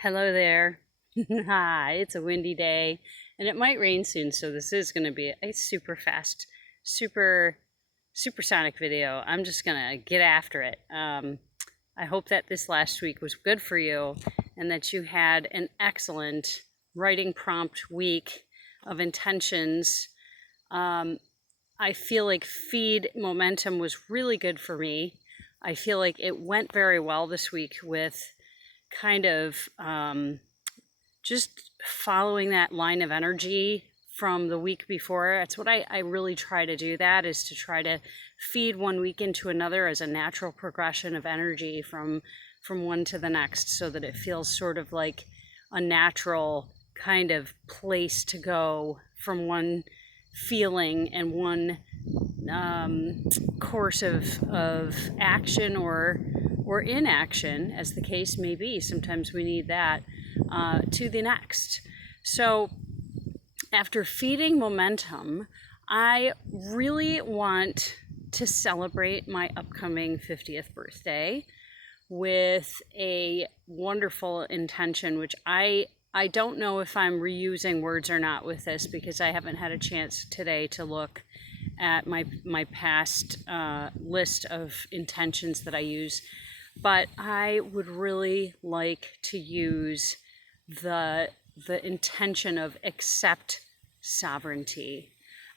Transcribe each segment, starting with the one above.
Hello there. Hi, it's a windy day and it might rain soon, so this is going to be a super fast, super supersonic video. I'm just going to get after it. I hope that this last week was good for you and that you had an excellent writing prompt week of intentions. I feel like Feed Momentum was really good for me. I feel like it went very well this week with kind of just following that line of energy from the week before. That's what I really try to do, that is to try to feed one week into another as a natural progression of energy from one to the next, so that it feels sort of like a natural kind of place to go from one feeling and one course of action or inaction, as the case may be. Sometimes we need that to the next. So after feeding momentum, I really want to celebrate my upcoming 50th birthday with a wonderful intention, which I don't know if I'm reusing words or not with this, because I haven't had a chance today to look at my past list of intentions that I use. But I would really like to use the intention of accept sovereignty.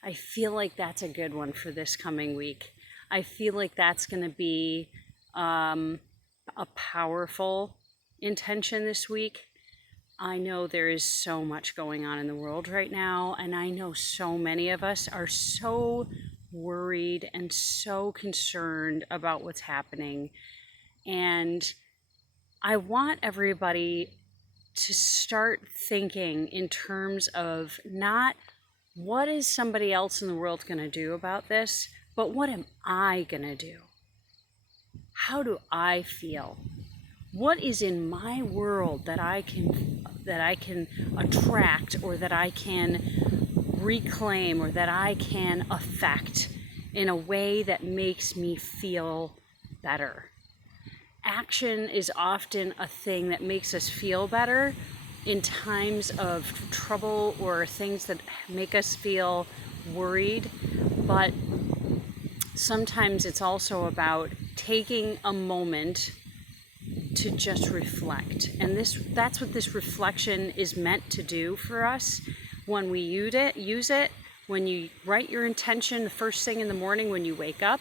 I feel like that's a good one for this coming week. I feel like that's going to be a powerful intention this week. I know there is so much going on in the world right now, and I know so many of us are so worried and so concerned about what's happening. And I want everybody to start thinking in terms of not what is somebody else in the world going to do about this, but what am I going to do? How do I feel? What is in my world that I can attract, or that I can reclaim, or that I can affect in a way that makes me feel better? Action is often a thing that makes us feel better in times of trouble or things that make us feel worried, but sometimes it's also about taking a moment to just reflect. And that's what this reflection is meant to do for us. When we use it, when you write your intention the first thing in the morning when you wake up,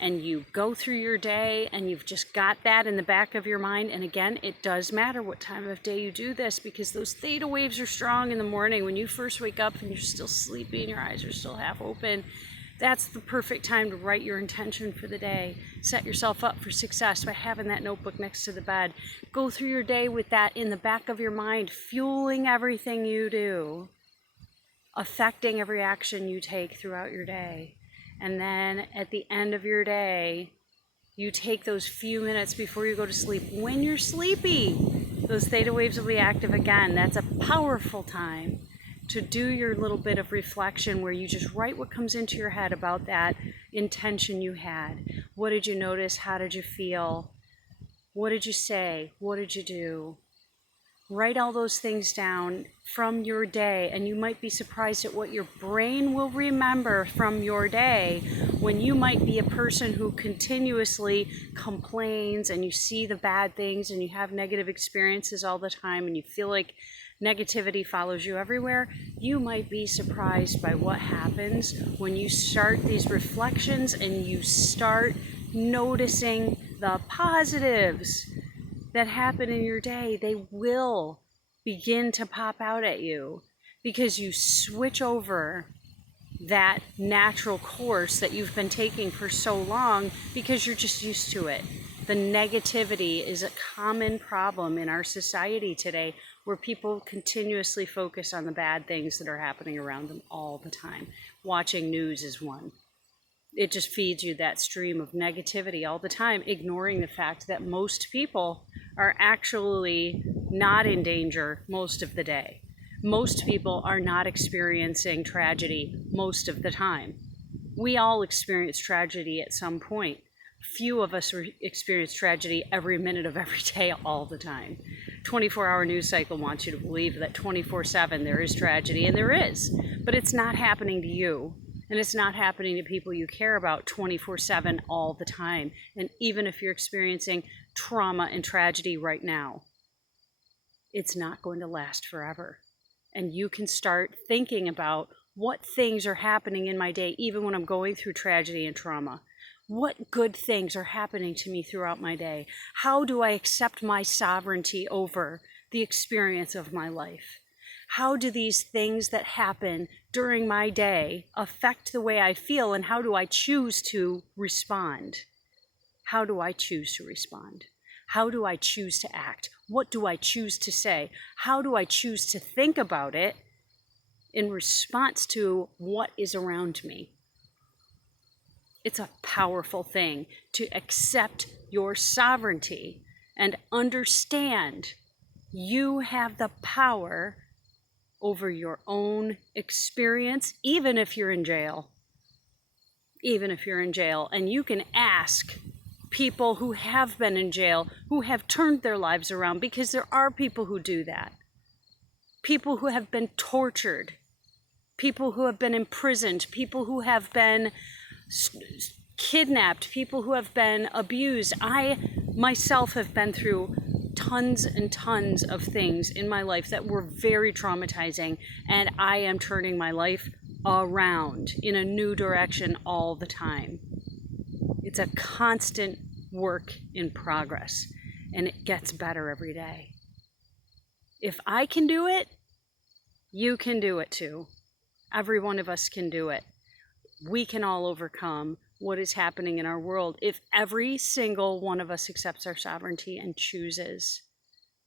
and you go through your day and you've just got that in the back of your mind. And again, it does matter what time of day you do this, because those theta waves are strong in the morning. When you first wake up and you're still sleepy and your eyes are still half open, that's the perfect time to write your intention for the day. Set yourself up for success by having that notebook next to the bed. Go through your day with that in the back of your mind, fueling everything you do, affecting every action you take throughout your day. And then at the end of your day, you take those few minutes before you go to sleep. When you're sleepy, those theta waves will be active again. That's a powerful time to do your little bit of reflection, where you just write what comes into your head about that intention you had. What did you notice? How did you feel? What did you say? What did you do? Write all those things down from your day, and you might be surprised at what your brain will remember from your day, when you might be a person who continuously complains, and you see the bad things, and you have negative experiences all the time, and you feel like negativity follows you everywhere. You might be surprised by what happens when you start these reflections and you start noticing the positives that happen in your day. They will begin to pop out at you, because you switch over that natural course that you've been taking for so long, because you're just used to it. The negativity is a common problem in our society today, where people continuously focus on the bad things that are happening around them all the time. Watching news is one. It just feeds you that stream of negativity all the time, ignoring the fact that most people are actually not in danger most of the day. Most people are not experiencing tragedy most of the time. We all experience tragedy at some point, few of us experience tragedy every minute of every day all the time. 24-hour news cycle wants you to believe that 24/7 there is tragedy, and there is, but it's not happening to you, and it's not happening to people you care about 24/7 all the time. And even if you're experiencing trauma and tragedy right now, it's not going to last forever. And you can start thinking about what things are happening in my day, even when I'm going through tragedy and trauma. What good things are happening to me throughout my day? How do I accept my sovereignty over the experience of my life? How do these things that happen during my day affect the way I feel, and how do I choose to respond? How do I choose to respond? How do I choose to act? What do I choose to say? How do I choose to think about it in response to what is around me? It's a powerful thing to accept your sovereignty and understand you have the power over your own experience, even if you're in jail. Even if you're in jail, and you can ask people who have been in jail, who have turned their lives around, because there are people who do that. People who have been tortured, people who have been imprisoned, people who have been kidnapped, people who have been abused. I myself have been through tons and tons of things in my life that were very traumatizing, and I am turning my life around in a new direction all the time. It's a constant work in progress, and it gets better every day. If I can do it, you can do it too. Every one of us can do it. We can all overcome what is happening in our world if every single one of us accepts our sovereignty and chooses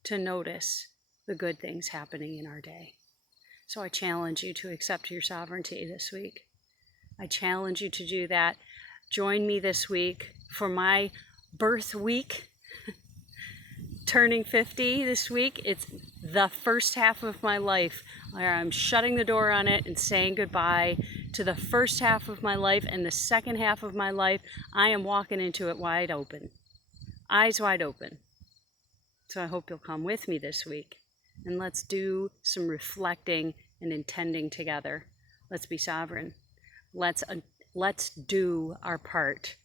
to notice the good things happening in our day. So I challenge you to accept your sovereignty this week. I challenge you to do that. Join me this week for my birth week, turning 50 this week. It's the first half of my life where I'm shutting the door on it and saying goodbye to the first half of my life, and the second half of my life, I am walking into it wide open, eyes wide open. So I hope you'll come with me this week, and let's do some reflecting and intending together. Let's be sovereign. Let's do our part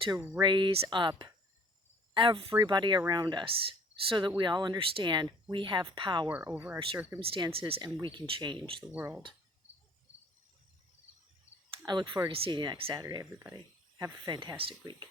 to raise up everybody around us so that we all understand we have power over our circumstances and we can change the world. I look forward to seeing you next Saturday, everybody. Have a fantastic week.